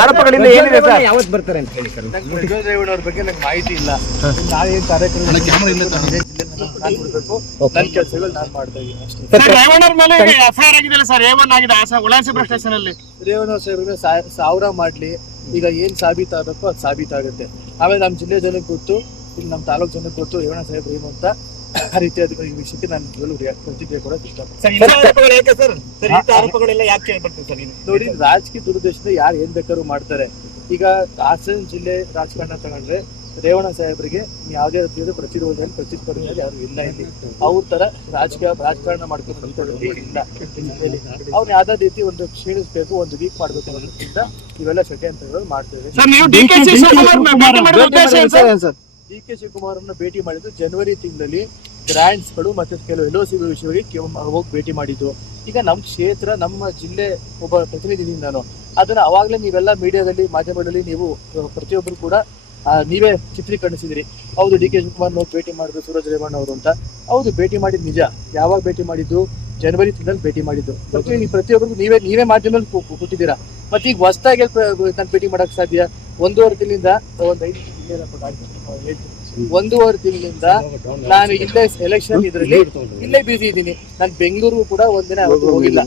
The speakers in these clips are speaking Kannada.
ಆರೋಪಗಳಿಂದ ಏನಿದೆ ಸರ್? ಯಾವತ್ತು ಬರ್ತಾರೆ ಅಂತ ಹೇಳಿ ಸರ್. ರೇವಣ್ಣ ಅವ್ರ ಬಗ್ಗೆ ನಂಗೆ ಮಾಹಿತಿ ಇಲ್ಲ. ನಾವೇನ್ ಕಾರ್ಯಕ್ರಮ ನನ್ನ ಕೆಲಸಗಳು ನಾನು ಮಾಡ್ತಾ ಇದ್ದೀನಿ ಅಷ್ಟೇ. ರೇವಣ್ಣ ಅವ್ರ ಮೇಲೆ ಎಫ್ಐಆರ್ ಆಗಿದೆ ಸರ್, A1 ಆಗಿದೆ ಉಳಾನ್ಸಿಪುರ ಸ್ಟೇಷನ್ ಅಲ್ಲಿ. ರೇವಣ್ಣ ಸಾಹೇಬ್ರಿಗೆ 1000 ಮಾಡ್ಲಿ, ಈಗ ಏನ್ ಸಾಬೀತಾಗಬೇಕೋ ಅದು ಸಾಬೀತಾಗುತ್ತೆ. ಆಮೇಲೆ ನಮ್ಮ ಜಿಲ್ಲೆ ಜನಕ್ಕೆ ಗೊತ್ತು, ಇಲ್ಲಿ ನಮ್ಮ ತಾಲೂಕು ಜನಕ್ಕೆ ಗೊತ್ತು ರೇವಣ್ಣ ಸಾಹೇಬ್ರು ಏನು ಅಂತ. ಆ ರೀತಿಯಾದ ಈ ವಿಷಯಕ್ಕೆ ನಾನು ಪ್ರತಿಕ್ರಿಯೆ ಕೊಡೋಕೆ ಇಷ್ಟಪಡ್ತೀನಿ. ನೋಡಿ, ರಾಜಕೀಯ ದುರುದ್ದೇಶದಿಂದ ಯಾರು ಏನ್ ಬೇಕಾದ್ರೂ ಮಾಡ್ತಾರೆ. ಈಗ ಹಾಸನ ಜಿಲ್ಲೆ ರಾಜಕಾರಣ ತಗೊಂಡ್ರೆ ರೇವಣ್ಣ ಸಾಹೇಬ್ರಿಗೆ ಯಾವುದೇ ರೀತಿಯಾದ ಪ್ರತಿರೋಧ ಪ್ರತಿಸ್ಪರ್ಧೆ ಯಾರು ಇಲ್ಲ. ಇಲ್ಲಿ ಅವ್ರ ತರ ರಾಜಕಾರಣ ಮಾಡ್ಕೊಂಡು ಇಲ್ಲ. ಅವ್ನ ಯಾವ್ದೇ ರೀತಿ ಒಂದು ಕ್ಷೀಣಿಸ್ಬೇಕು, ಒಂದು ವೀಕ್ ಮಾಡ್ಬೇಕು ಅನ್ನೋದ್ರಿಂದ ಇವೆಲ್ಲ ಷಡ್ಯಂತ್ರಗಳು ಮಾಡ್ತೇವೆ. ಡಿ ಕೆ ಶಿವಕುಮಾರ್ ಅನ್ನ ಭೇಟಿ ಮಾಡಿದ್ದು ಜನವರಿ ತಿಂಗಳಲ್ಲಿ ಗ್ರಾಂಟ್ಸ್ಗಳು ಮತ್ತೆ ಕೆಲವು LOC ವಿಷಯವಾಗಿ ಹೋಗಿ ಭೇಟಿ ಮಾಡಿದ್ದು. ಈಗ ನಮ್ಮ ಕ್ಷೇತ್ರ, ನಮ್ಮ ಜಿಲ್ಲೆ ಒಬ್ಬ ಪ್ರತಿನಿಧಿದ್ದೀನಿ ನಾನು. ಅದನ್ನ ಅವಾಗಲೇ ನೀವೆಲ್ಲ ಮೀಡಿಯಾದಲ್ಲಿ, ಮಾಧ್ಯಮದಲ್ಲಿ ನೀವು ಪ್ರತಿಯೊಬ್ಬರು ಕೂಡ ನೀವೇ ಚಿತ್ರೀಕರಿಸಿದ್ರಿ. ಹೌದು, ಡಿ ಕೆ ಶಿವಕುಮಾರ್ ಹೋಗಿ ಭೇಟಿ ಮಾಡಿದ್ರು ಸೂರಜ್ ರೇವಣ್ಣ ಅವರು ಅಂತ. ಹೌದು, ಭೇಟಿ ಮಾಡಿದ್ ನಿಜ. ಯಾವಾಗ ಭೇಟಿ ಮಾಡಿದ್ದು? ಜನವರಿ ತಿಂಗಳಲ್ಲಿ ಭೇಟಿ ಮಾಡಿದ್ದು. ಪ್ರತಿಯೊಬ್ಬರಿಗೂ ನೀವೇ ಮಾಧ್ಯಮದಲ್ಲಿ ಕೊಟ್ಟಿದ್ದೀರಾ. ಮತ್ತೆ ಈಗ ಹೊಸದಾಗಿ ನಾನು ಭೇಟಿ ಮಾಡಕ್ ಸಾಧ್ಯ? 1.5 ತಿಂಗಳಿಂದ ನಾನು ಇಲ್ಲೇ ಎಲೆಕ್ಷನ್ ಇದ್ರಲ್ಲಿ ಇಲ್ಲೇ ಬಿಸಿ ಇದ್ದೀನಿ. ನಾನು ಬೆಂಗಳೂರು ಕೂಡ ಒಂದಿನ ಹೋಗಿಲ್ಲ.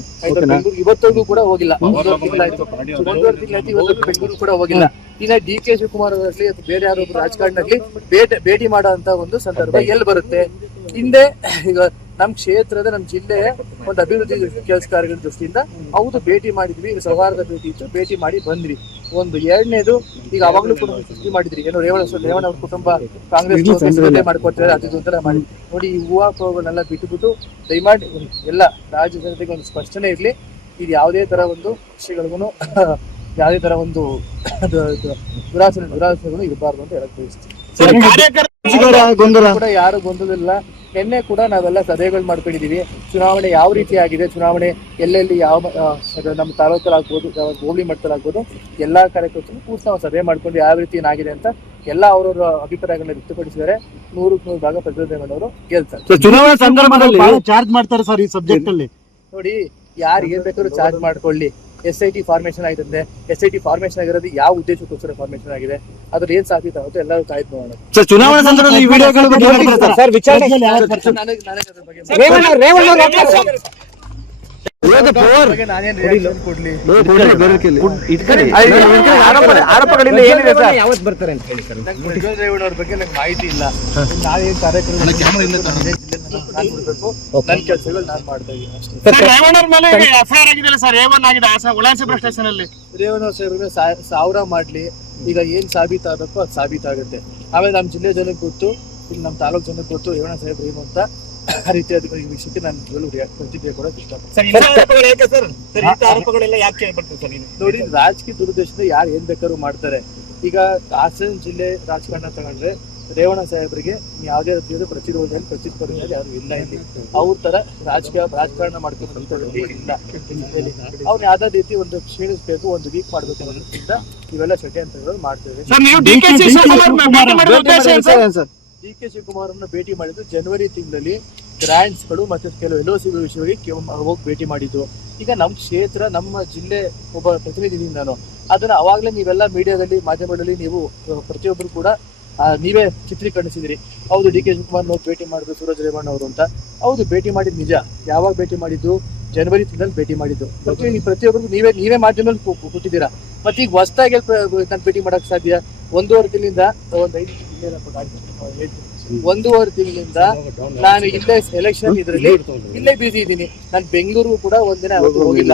ಬೆಂಗಳೂರು ಇವತ್ತವರೆಗೂ ಕೂಡ ಹೋಗಿಲ್ಲ. 1.5 ತಿಂಗಳಾಯ್ತು. 1.5 ತಿಂಗಳಾಯ್ತು, ಇವತ್ತು ಬೆಂಗಳೂರು ಕೂಡ ಹೋಗಿಲ್ಲ. ಇನ್ನ ಡಿ ಕೆ ಶಿವಕುಮಾರ್ ಅವರಲ್ಲಿ ಅಥವಾ ಬೇರೆ ಯಾರೊಬ್ರು ರಾಜಕಾರಣದಲ್ಲಿ ಭೇಟಿ ಮಾಡೋ ಅಂತ ಒಂದು ಸಂದರ್ಭ ಎಲ್ಲಿ ಬರುತ್ತೆ? ಹಿಂದೆ ಈಗ ನಮ್ಮ ಕ್ಷೇತ್ರದ, ನಮ್ಮ ಜಿಲ್ಲೆ ಒಂದು ಅಭಿವೃದ್ಧಿ ಕೆಲಸ ಕಾರ್ಯಗಳ ದೃಷ್ಟಿಯಿಂದ ಹೌದು ಭೇಟಿ ಮಾಡಿದ್ವಿ. ಈಗ ಸೌಹಾರ್ದ ಭೇಟಿ ಇತ್ತು, ಭೇಟಿ ಮಾಡಿ ಬಂದ್ವಿ. ಒಂದು ಎರಡನೇದು, ಈಗ ಅವಾಗ್ಲೂ ಕೂಡ ಸೃಷ್ಟಿ ಮಾಡಿದ್ರಿ. ಏನೋ ರೇವಣ್ಣ ಅವ್ರ ಕುಟುಂಬ ಕಾಂಗ್ರೆಸ್ ಮಾಡ್ಕೊಡ್ತಾರೆ, ಅದು ಒಂಥರ ಮಾಡಿ ನೋಡಿ. ಈ ಹೂವಾಪಗಳನ್ನೆಲ್ಲ ಬಿಟ್ಟುಬಿಟ್ಟು ದಯಮಾಡಿ ಎಲ್ಲ ರಾಜ್ಯ ಜನತೆಗೆ ಒಂದು ಸ್ಪಷ್ಟನೆ ಇರ್ಲಿ. ಇದು ಯಾವುದೇ ತರ ಒಂದು ವಿಷಯಗಳಿಗೂ ಯಾವುದೇ ತರ ಒಂದು ದುರಾಸೆಗಳು ಇರಬಾರ್ದು ಅಂತ ಹೇಳಕ್ ಬಯಸ್ತೀವಿ. ಕೂಡ ಯಾರು ಗೊಂದಲಿಲ್ಲ. ನಿನ್ನೆ ಕೂಡ ನಾವೆಲ್ಲ ಸಭೆಗಳು ಮಾಡ್ಕೊಂಡಿದೀವಿ. ಚುನಾವಣೆ ಯಾವ ರೀತಿ ಆಗಿದೆ, ಚುನಾವಣೆ ಎಲ್ಲೆಲ್ಲಿ ಯಾವ ನಮ್ಮ ತಾಲೂಕಲ್ಲಾಗ್ಬೋದು, ಹೋಬಳಿ ಮಟ್ಟದಲ್ಲಾಗ್ಬೋದು, ಎಲ್ಲಾ ಕಾರ್ಯಕರ್ತರು ಕೂಡ ನಾವು ಸಭೆ ಮಾಡ್ಕೊಂಡು ಯಾವ ರೀತಿ ಏನಾಗಿದೆ ಅಂತ ಎಲ್ಲ ಅವರವರ ಅಭಿಪ್ರಾಯಗಳನ್ನ ವ್ಯಕ್ತಪಡಿಸಿದರೆ 100% ಭಾಗ ಪ್ರಜ್ವಲ್ದೇವಣ್ಣವರು ಗೆಲ್ತಾರೆ. ಚುನಾವಣಾ ಸಂದರ್ಭದಲ್ಲಿ ಚಾರ್ಜ್ ಮಾಡ್ತಾರೆ ಸರ್ ಈ ಸಬ್ಜೆಕ್ಟ್ ಅಲ್ಲಿ. ನೋಡಿ, ಯಾರು ಏನ್ ಬೇಕಾದ್ರೂ ಚಾರ್ಜ್ ಮಾಡ್ಕೊಳ್ಳಿ. SIT ಫಾರ್ಮೇಶನ್ ಆಗಿದೆ. SIT ಫಾರ್ಮೇಶನ್ ಆಗಿರೋದು ಯಾವ ಉದ್ದೇಶಕ್ಕೋಸ್ಕರ ಫಾರ್ಮೇಶನ್ ಆಗಿದೆ, ಅದ್ರ ಏನ್ ಸಾಬೀತಾಗುತ್ತೆ ಎಲ್ಲರೂ ಕಾಯ್ದು ನೋಡೋಣ. ಚುನಾವಣಾ ಸಂದರ್ಭದಲ್ಲಿ ಆರೋಪಗಳಿಂದ ಏನಿದೆ ಸರ್? ಯಾವತ್ತು ಬರ್ತಾರೆ ಅಂತ ಹೇಳಿ ಸರ್. ರೇವಣ್ಣ ಅವ್ರ ಬಗ್ಗೆ ನಂಗೆ ಮಾಹಿತಿ ಇಲ್ಲ. ನಾವೇನ್ ಕಾರ್ಯಕ್ರಮ ನನ್ನ ಕೆಲಸಗಳು ನಾನು ಮಾಡ್ತಾ ಇದ್ದೀನಿ ಅಷ್ಟೇ. ರೇವಣ್ಣ ಅವ್ರ ಮೇಲೆ ಎಫ್ಐಆರ್ ಆಗಿದೆ ಸರ್, A1 ಆಗಿದೆ ಉಳಾನ್ಸಿಪುರ ಸ್ಟೇಷನ್ ಅಲ್ಲಿ. ರೇವಣ್ಣ ಸಾಹೇಬ್ರಿಗೆ 1000 ಮಾಡ್ಲಿ, ಈಗ ಏನ್ ಸಾಬೀತಾಗಬೇಕೋ ಅದು ಸಾಬೀತಾಗುತ್ತೆ. ಆಮೇಲೆ ನಮ್ಮ ಜಿಲ್ಲೆ ಜನಕ್ಕೆ ಗೊತ್ತು, ಇಲ್ಲಿ ನಮ್ಮ ತಾಲೂಕು ಜನಕ್ಕೆ ಗೊತ್ತು ರೇವಣ್ಣ ಸಾಹೇಬ್ರು ಏನು ಅಂತ. ಆ ರೀತಿಯಾದ ಈ ವಿಷಯಕ್ಕೆ ನಾನು ಪ್ರತಿಕ್ರಿಯೆ ಕೊಡೋಕೆ ಇಷ್ಟಪಡ್ತೀನಿ. ನೋಡಿ, ರಾಜಕೀಯ ದುರುದ್ದೇಶದಿಂದ ಯಾರು ಏನ್ ಬೇಕಾದ್ರೂ ಮಾಡ್ತಾರೆ. ಈಗ ಹಾಸನ ಜಿಲ್ಲೆ ರಾಜಕಾರಣ ತಗೊಂಡ್ರೆ ರೇವಣ್ಣ ಸಾಹೇಬ್ರಿಗೆ ಯಾವುದೇ ರೀತಿಯಾದ ಪ್ರತಿರೋಧ ಪ್ರತಿಸ್ಪರ್ಧೆ ಯಾರು ಇಲ್ಲ. ಇಲ್ಲಿ ಅವ್ರ ತರ ರಾಜಕಾರಣ ಮಾಡ್ಕೊಂಡು ಇಲ್ಲ. ಅವ್ನ ಯಾವ್ದೇ ರೀತಿ ಒಂದು ಕ್ಷೀಣಿಸ್ಬೇಕು, ಒಂದು ವೀಕ್ ಮಾಡ್ಬೇಕು ಅನ್ನೋದ್ರಿಂದ ಇವೆಲ್ಲ ಷಡ್ಯಂತ್ರಗಳು ಮಾಡ್ತೇವೆ. ಡಿ ಕೆ ಶಿವಕುಮಾರ್ ಅನ್ನ ಭೇಟಿ ಮಾಡಿದ್ದು ಜನವರಿ ತಿಂಗಳಲ್ಲಿ ಗ್ರಾಂಟ್ಸ್ಗಳು ಮತ್ತೆ ಕೆಲವು LOC ವಿಷಯವಾಗಿ ಹೋಗಿ ಭೇಟಿ ಮಾಡಿದ್ದು. ಈಗ ನಮ್ಮ ಕ್ಷೇತ್ರ, ನಮ್ಮ ಜಿಲ್ಲೆ ಒಬ್ಬ ಪ್ರತಿನಿಧಿದ್ದೀನಿ ನಾನು. ಅದನ್ನ ಅವಾಗಲೇ ನೀವೆಲ್ಲ ಮೀಡಿಯಾದಲ್ಲಿ, ಮಾಧ್ಯಮದಲ್ಲಿ ನೀವು ಪ್ರತಿಯೊಬ್ಬರು ಕೂಡ ನೀವೇ ಚಿತ್ರೀಕರಿಸಿದ್ರಿ. ಹೌದು, ಡಿ ಕೆ ಶಿವಕುಮಾರ್ ಹೋಗಿ ಭೇಟಿ ಮಾಡಿದ್ರು ಸೂರಜ್ ರೇವಣ್ಣ ಅವರು ಅಂತ. ಹೌದು, ಭೇಟಿ ಮಾಡಿದ್ ನಿಜ. ಯಾವಾಗ ಭೇಟಿ ಮಾಡಿದ್ದು? ಜನವರಿ ತಿಂಗಳಲ್ಲಿ ಭೇಟಿ ಮಾಡಿದ್ದು. ಪ್ರತಿಯೊಬ್ಬರಿಗೂ ನೀವೇ ಮಾಧ್ಯಮದಲ್ಲಿ ಕೊಟ್ಟಿದ್ದೀರಾ. ಮತ್ತೆ ಈಗ ಹೊಸದಾಗಿ ನಾನು ಭೇಟಿ ಮಾಡಕ್ ಸಾಧ್ಯ? 1.5 ತಿಂಗಳಿಂದ 1.5 ತಿಂಗಳಿಂದ ನಾನು ಇಲ್ಲೇ ಎಲೆಕ್ಷನ್ ಇದ್ರಲ್ಲಿ ಇಲ್ಲೇ ಬಿಸಿ ಇದ್ದೀನಿ. ನಾನು ಬೆಂಗಳೂರು ಕೂಡ ಒಂದಿನ ಹೋಗಿಲ್ಲ.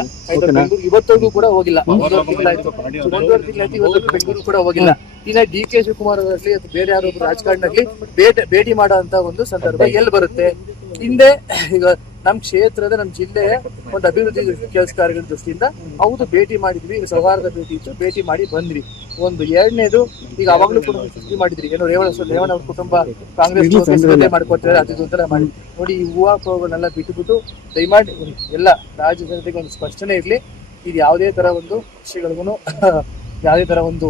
ಬೆಂಗಳೂರು ಇವತ್ತವರೆಗೂ ಕೂಡ ಹೋಗಿಲ್ಲ. 1.5 ತಿಂಗಳಾಯ್ತು. 1.5 ತಿಂಗಳಾಯ್ತು, ಇವತ್ತು ಬೆಂಗಳೂರು ಕೂಡ ಹೋಗಿಲ್ಲ. ಇನ್ನ ಡಿ ಕೆ ಶಿವಕುಮಾರ್ ಅವರಲ್ಲಿ ಅಥವಾ ಬೇರೆ ಯಾರೊಬ್ರು ರಾಜಕಾರಣದಲ್ಲಿ ಭೇಟಿ ಮಾಡೋ ಅಂತ ಒಂದು ಸಂದರ್ಭ ಎಲ್ಲಿ ಬರುತ್ತೆ? ಹಿಂದೆ ಈಗ ನಮ್ಮ ಕ್ಷೇತ್ರದ, ನಮ್ಮ ಜಿಲ್ಲೆ ಒಂದು ಅಭಿವೃದ್ಧಿ ಕೆಲಸ ಕಾರ್ಯಗಳ ದೃಷ್ಟಿಯಿಂದ ಹೌದು ಭೇಟಿ ಮಾಡಿದ್ವಿ. ಈಗ ಸೌಹಾರ್ದ ಭೇಟಿ ಇತ್ತು, ಭೇಟಿ ಮಾಡಿ ಬಂದ್ವಿ. ಒಂದು ಎರಡನೇದು, ಈಗ ಅವಾಗ್ಲೂ ಕೂಡ ಸೃಷ್ಟಿ ಮಾಡಿದ್ರಿ. ಏನೋ ರೇವಣ್ಣ ಅವ್ರ ಕುಟುಂಬ ಕಾಂಗ್ರೆಸ್ ಮಾಡ್ಕೊಡ್ತಾರೆ, ಅದು ಒಂಥರ ಮಾಡಿ ನೋಡಿ. ಈ ಹೂವಾಪಗಳನ್ನೆಲ್ಲ ಬಿಟ್ಟುಬಿಟ್ಟು ದಯಮಾಡಿ ಎಲ್ಲ ರಾಜ್ಯ ಜನತೆಗೆ ಒಂದು ಸ್ಪಷ್ಟನೆ ಇರ್ಲಿ. ಇದು ಯಾವುದೇ ತರ ಒಂದು ವಿಷಯಗಳಿಗೂ ಯಾವುದೇ ತರ ಒಂದು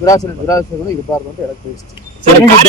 ದುರಾಸೆಗಳು ಇರಬಾರ್ದು ಅಂತ ಹೇಳಕ್ ಬಯಸ್ತೀವಿ.